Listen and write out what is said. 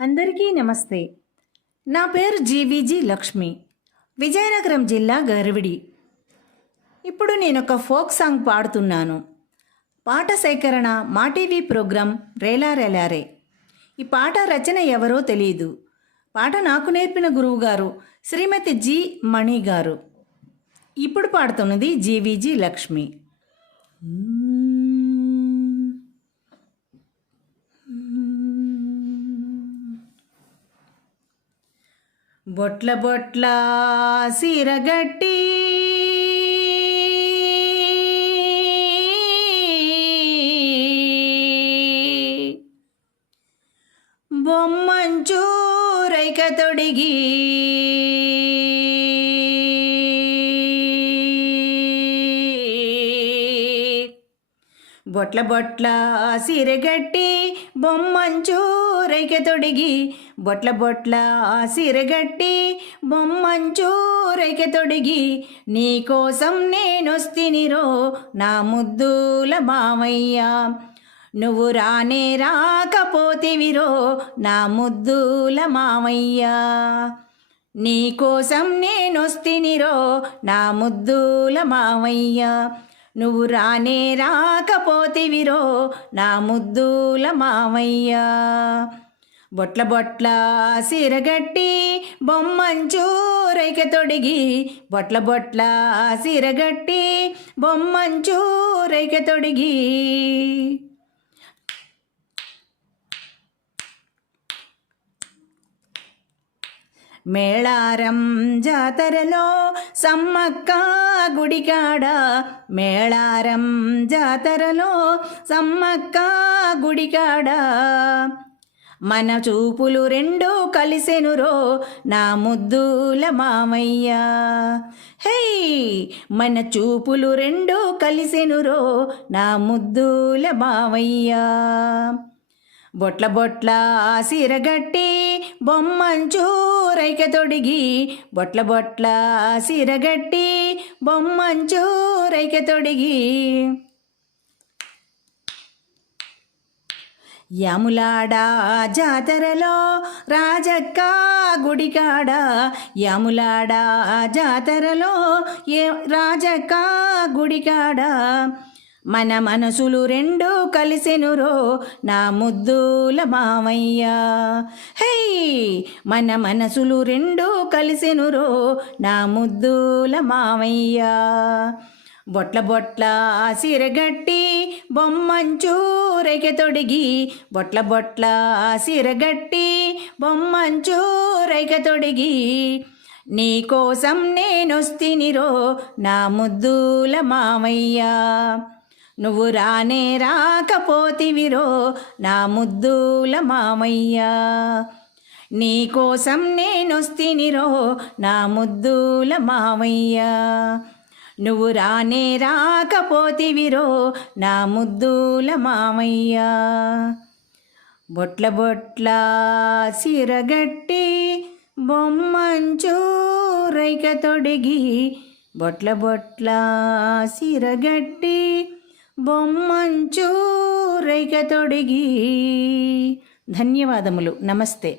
అందరికీ నమస్తే. నా పేరు జీవీజీ లక్ష్మి, విజయనగరం జిల్లా గర్విడి. ఇప్పుడు నేను ఒక ఫోక్ సాంగ్ పాడుతున్నాను. పాట సేకరణ మా టీవీ ప్రోగ్రాం రేలారేలారే. ఈ పాట రచన ఎవరో తెలియదు. పాట నాకు నేర్పిన గురువుగారు శ్రీమతి జి మణి గారు. ఇప్పుడు పాడుతున్నది జీవీజీ లక్ష్మి. బొట్ల బొట్ల సిరగట్టి బొమ్మంచు రైక తొడిగి బొట్ల బొట్ల సిరగట్టి బొమ్మంచు రైక తొడిగి బొట్ల బొట్ల సిరగట్టి బొమ్మంచు రైక తొడిగి నీకోసం నేనొస్తినిరో నా ముద్దుల మామయ్య, నువ్వు రానే రాకపోతివిరో నా ముద్దుల మామయ్య. నీకోసం నేనొస్తినిరో నా ముద్దుల మామయ్య, నువ్వు రానే రాకపోతివిరో నా ముద్దుల మామయ్య. బొట్ల బొట్ల సిరగట్టి బొమ్మంచు రైక తొడిగి బొట్ల బొట్ల సిరగట్టి బొమ్మంచు రైక తొడిగి మేళారం జాతరలో సమ్మక్క గుడికాడ, మేళారం జాతరలో సమ్మక్క గుడికాడ మన చూపులు రెండు కలిసెనురో నా ముద్దుల మామయ్య. హే, మన చూపులు రెండు కలిసెనురో నా ముద్దుల మామయ్య. బొట్ల బొట్ల సిరగట్టి బొమ్మంచు రైక తొడిగి బొట్ల బొట్ల సిరగట్టి బొమ్మంచు రైక తొడిగి యాములాడ జాతరలో రాజక్క గుడికాడ, యాములాడ జాతరలో రాజక్క గుడికాడ మన మనసులు రెండు కలిసెనురో నా ముద్దుల మామయ్య. హే, మన మనసులు రెండు కలిసెనురో నా ముద్దుల మామయ్య. బొట్ల బొట్ల సిరగట్టి బొమ్మంచు రైక తొడిగి బొట్ల బొట్ల సిరగట్టి బొమ్మంచు రైక తొడిగి నీకోసం నేనొస్తినిరో నా ముద్దుల మామయ్య, నువ్వు రానే రాకపోతివిరో నా ముద్దుల మామయ్య. నీకోసం నేనొస్తినిరో నా ముద్దుల మామయ్య, నువ్వు రానే రాకపోతివిరో నా ముద్దుల మామయ్య. బొట్ల బొట్ల సిరగట్టి బొమ్మంచు రైక తొడిగి బొట్ల బొట్ల సిరగట్టి బొమ్మంచు రైక తొడిగి. ధన్యవాదములు. నమస్తే.